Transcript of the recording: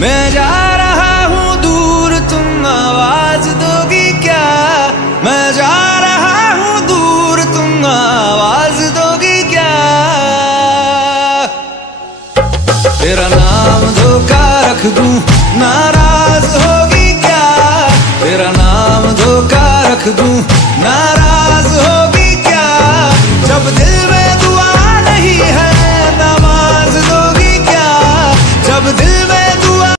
मैं जा रहा हूँ दूर, तुम आवाज दोगी क्या? मैं जा रहा हूँ दूर, तुम आवाज दोगी क्या? तेरा नाम धोखा रख दूं ना